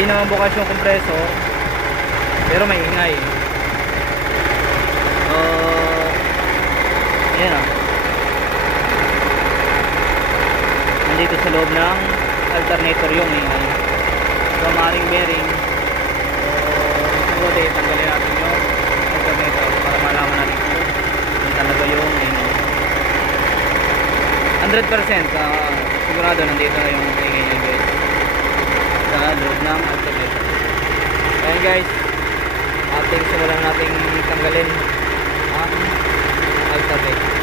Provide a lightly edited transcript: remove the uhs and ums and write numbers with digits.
Hindi naman bukas yung compressor, pero may ingay. So, ayan o. Nandito sa loob ng alternator yung ingay. So, maaaring bearing. So, tanggalin natin yung alternator para malaman natin kung talaga yung ingay. 100% sigurado nandito na yung ingay niya, guys, sa loob ng alternator. Ayan, guys, ating simulan natin tanggalin ang alternator.